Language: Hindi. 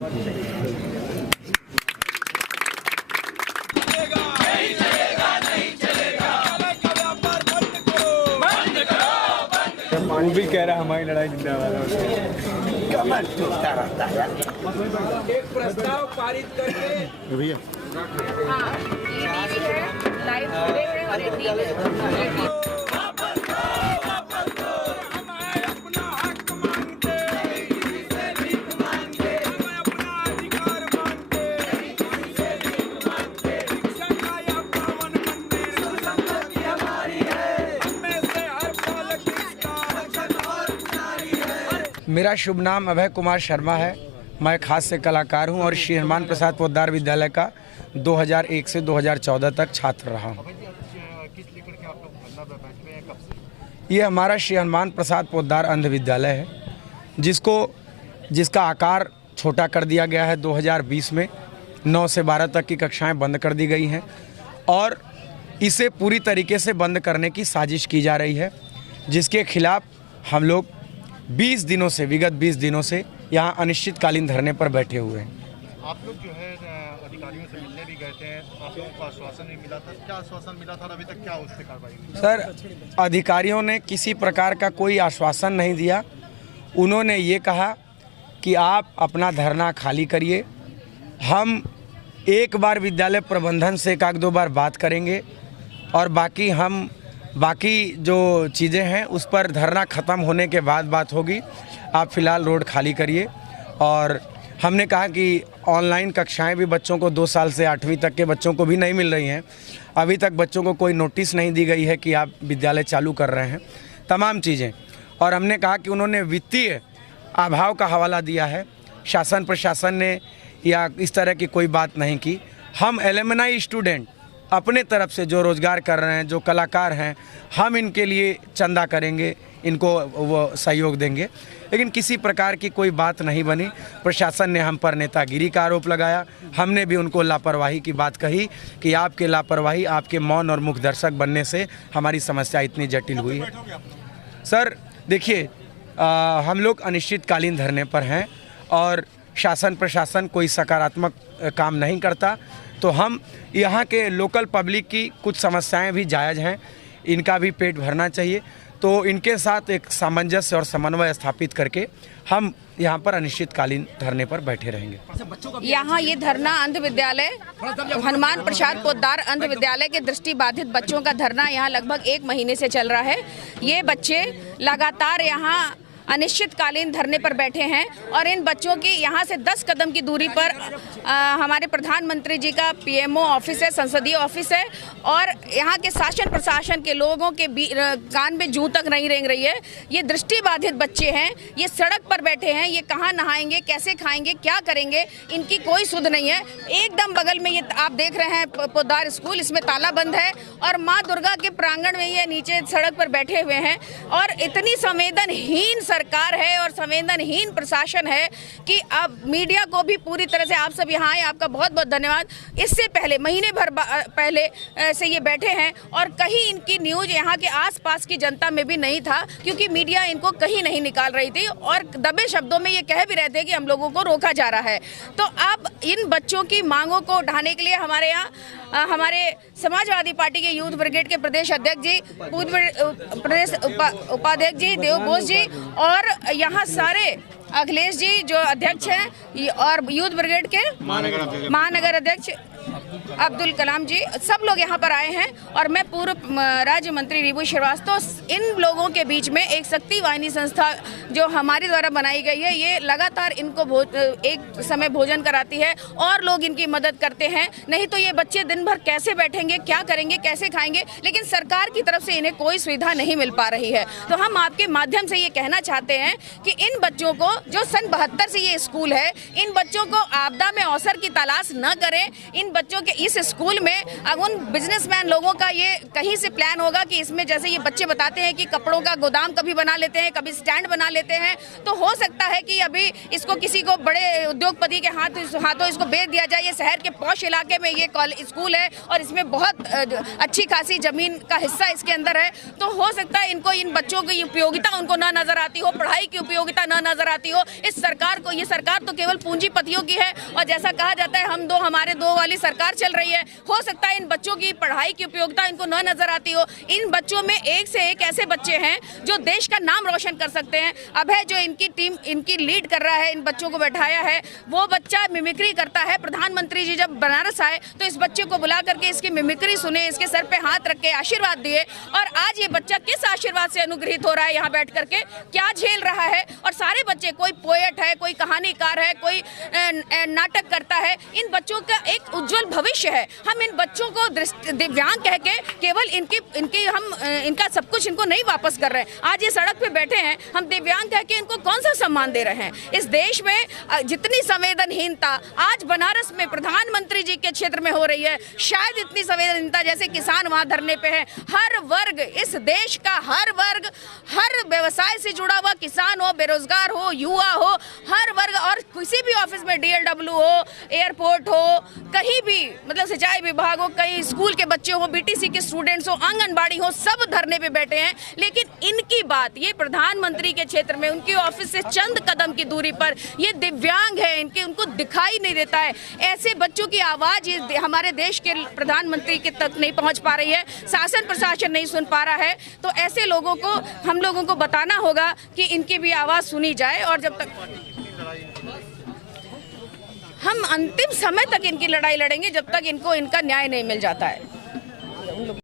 वो भी कह रहा है हमारी लड़ाई जिंदाबाद है। कमर टूटता रहता है। एक प्रस्ताव पारित करके भैया हाँ, ये टीवी है, लाइव टुडे है और ये टीवी है। हमें अपना हक मांगते, किसी से भीख मांगते, हमें अपना अधिकार मांगते, किसी से भीख मांगते। शिक्षा का यह पावन मंदिर संपत्ति हमारी है, हमें से हर पल किसका रक्षक और पुजारी है। मेरा शुभ नाम अभय कुमार शर्मा है। मैं खास से कलाकार हूं और श्री हनुमान प्रसाद पोद्दार विद्यालय का 2001 से 2014 तक छात्र रहा हूं। ये हमारा श्री हनुमान प्रसाद पोद्दार अंध विद्यालय है, जिसका आकार छोटा कर दिया गया है। 2020 में 9 से 12 तक की कक्षाएं बंद कर दी गई हैं और इसे पूरी तरीके से बंद करने की साजिश की जा रही है, जिसके खिलाफ हम लोग विगत 20 दिनों से यहाँ अनिश्चितकालीन धरने पर बैठे हुए हैं। आप लोग जो है अधिकारियों से मिलने भी गए थे, आप लोगों को आश्वासन भी मिला था, क्या आश्वासन मिला था और अभी तक क्या उस पर कार्रवाई हुई? सर, अधिकारियों ने किसी प्रकार का कोई आश्वासन नहीं दिया। उन्होंने ये कहा कि आप अपना धरना खाली करिए, हम एक बार विद्यालय प्रबंधन से एक दो बार बात करेंगे और बाकी जो चीज़ें हैं उस पर धरना ख़त्म होने के बाद बात होगी। आप फ़िलहाल रोड खाली करिए। और हमने कहा कि ऑनलाइन कक्षाएं भी बच्चों को 2 साल से 8वीं तक के बच्चों को भी नहीं मिल रही हैं। अभी तक बच्चों को कोई नोटिस नहीं दी गई है कि आप विद्यालय चालू कर रहे हैं, तमाम चीज़ें। और हमने कहा कि उन्होंने वित्तीय अभाव का हवाला दिया है, शासन प्रशासन ने या इस तरह की कोई बात नहीं की। हम एलुमनाई स्टूडेंट अपने तरफ से जो रोज़गार कर रहे हैं, जो कलाकार हैं, हम इनके लिए चंदा करेंगे, इनको वो सहयोग देंगे, लेकिन किसी प्रकार की कोई बात नहीं बनी। प्रशासन ने हम पर नेतागिरी का आरोप लगाया। हमने भी उनको लापरवाही की बात कही कि आपके लापरवाही, आपके मौन और मुख दर्शक बनने से हमारी समस्या इतनी जटिल हुई है। सर देखिए, हम लोग अनिश्चितकालीन धरने पर हैं और शासन प्रशासन कोई सकारात्मक काम नहीं करता, तो हम यहाँ के लोकल पब्लिक की कुछ समस्याएं भी जायज़ हैं, इनका भी पेट भरना चाहिए। तो इनके साथ एक सामंजस्य और समन्वय स्थापित करके हम यहाँ पर अनिश्चितकालीन धरने पर बैठे रहेंगे। यहाँ ये धरना अंध विद्यालय हनुमान प्रसाद पोद्दार अंध विद्यालय के दृष्टिबाधित बच्चों का धरना यहाँ लगभग 1 महीने से चल रहा है। ये बच्चे लगातार यहाँ अनिश्चितकालीन धरने पर बैठे हैं और इन बच्चों की यहाँ से 10 कदम की दूरी पर हमारे प्रधानमंत्री जी का पीएमओ ऑफिस है, संसदीय ऑफिस है और यहाँ के शासन प्रशासन के लोगों के कान में जूं तक नहीं रेंग रही है। ये दृष्टिबाधित बच्चे हैं, ये सड़क पर बैठे हैं, ये कहाँ नहाएंगे, कैसे खाएंगे, क्या करेंगे, इनकी कोई सुध नहीं है। एकदम बगल में ये आप देख रहे हैं पोद्दार स्कूल, इसमें ताला बंद है और माँ दुर्गा के प्रांगण में ये नीचे सड़क पर बैठे हुए हैं और इतनी संवेदनहीन सरकार है और संवेदनहीन प्रशासन है कि अब मीडिया को भी पूरी तरह से, आप सब यहाँ आए, आपका बहुत बहुत धन्यवाद। इससे पहले महीने भर पहले से ये बैठे हैं और कहीं इनकी न्यूज़ यहाँ के आसपास की जनता में भी नहीं था, क्योंकि मीडिया इनको कहीं नहीं निकाल रही थी और दबे शब्दों में ये कह भी रहे थे कि हम लोगों को रोका जा रहा है। तो अब इन बच्चों की मांगों को उठाने के लिए हमारे यहाँ हमारे समाजवादी पार्टी के यूथ ब्रिगेड के प्रदेश अध्यक्ष जी, प्रदेश उपाध्यक्ष जी देव बोस जी और यहाँ सारे अखिलेश जी जो अध्यक्ष हैं और यूथ ब्रिगेड के महानगर अध्यक्ष अब्दुल कलाम जी, सब लोग यहाँ पर आए हैं और मैं पूर्व राज्य मंत्री रिबू श्रीवास्तव, इन लोगों के बीच में एक शक्ति वाहिनी संस्था जो हमारे द्वारा बनाई गई है, ये लगातार इनको एक समय भोजन कराती है और लोग इनकी मदद करते हैं। नहीं तो ये बच्चे दिन भर कैसे बैठेंगे, क्या करेंगे, कैसे खाएंगे, लेकिन सरकार की तरफ से इन्हें कोई सुविधा नहीं मिल पा रही है। तो हम आपके माध्यम से ये कहना चाहते हैं कि इन बच्चों को, जो सन 72 से ये स्कूल है, इन बच्चों को आपदा में अवसर की तलाश न करें। इन बच्चों बच्चों के इस स्कूल में अब उन बिजनेसमैन लोगों का ये कहीं से प्लान होगा कि इसमें जैसे ये बच्चे बताते हैं कि कपड़ों का गोदाम कभी बना लेते हैं, कभी स्टैंड बना लेते हैं, तो हो सकता है कि अभी इसको किसी को बड़े उद्योगपति के हाथों इसको बेच दिया जाए। ये शहर के पॉश इलाके में ये स्कूल है और इसमें बहुत अच्छी खासी जमीन का हिस्सा इसके अंदर है, तो हो सकता है इनको इन बच्चों की उपयोगिता उनको ना नजर आती हो, पढ़ाई की उपयोगिता ना नजर आती हो। इस सरकार को, ये सरकार तो केवल पूंजीपतियों की है और जैसा कहा जाता है हम दो हमारे दो वाली सरकार चल रही है। हो सकता है इन बच्चों की पढ़ाई की उपयोगिता इनको न नजर आती हो। इन बच्चों में एक से एक ऐसे बच्चे हैं जो देश का नाम रोशन कर सकते हैं। अभय जो इनकी टीम इनकी लीड कर रहा है, इन बच्चों को बैठाया है, वो बच्चा मिमिक्री करता है। प्रधानमंत्री जी जब बनारस आए तो इस बच्चे को बुला करके इसकी मिमिक्री सुने, इसके सर पे हाथ रख के आशीर्वाद दिए और आज ये बच्चा किस आशीर्वाद से अनुग्रहित हो रहा है यहाँ बैठ करके, क्या झेल रहा है। और सारे बच्चे, कोई पोएट है, कोई कहानीकार है, कोई नाटक करता है, इन बच्चों का एक उज्जवल भविष्य है। हम इन बच्चों को दिव्यांग कह के केवल इनका सब कुछ इनको नहीं वापस कर रहे हैं। आज ये सड़क पे बैठे हैं, हम दिव्यांग कह के इनको कौन सा सम्मान दे रहे हैं। इस देश में जितनी संवेदनहीनता आज बनारस में प्रधानमंत्री जी के क्षेत्र में हो रही है, शायद इतनी संवेदनहीनता जैसे किसान वहां धरने पे है। हर वर्ग, इस देश का हर वर्ग, हर व्यवसाय से जुड़ा हुआ, किसान हो, बेरोजगार हो, युवा हो, हर वर्ग, और किसी भी ऑफिस में DLW हो, एयरपोर्ट हो, कहीं भी मतलब सिंचाई विभाग हो, कहीं स्कूल के बच्चे हो, BTC के स्टूडेंट्स हो, आंगनबाड़ी हो, सब धरने पे बैठे हैं। लेकिन इनकी बात, ये प्रधानमंत्री के क्षेत्र में उनकी ऑफिस से चंद कदम की दूरी पर ये दिव्यांग है, उनको दिखाई नहीं देता है। ऐसे बच्चों की आवाज हमारे देश के प्रधानमंत्री के तक नहीं पहुंच पा रही है, शासन प्रशासन नहीं सुन पा रहा है। तो ऐसे लोगों को हम लोगों को बताना होगा कि इनकी भी आवाज सुनी जाए और जब तक हम अंतिम समय तक इनकी लड़ाई लड़ेंगे, जब तक इनको इनका न्याय नहीं मिल जाता है।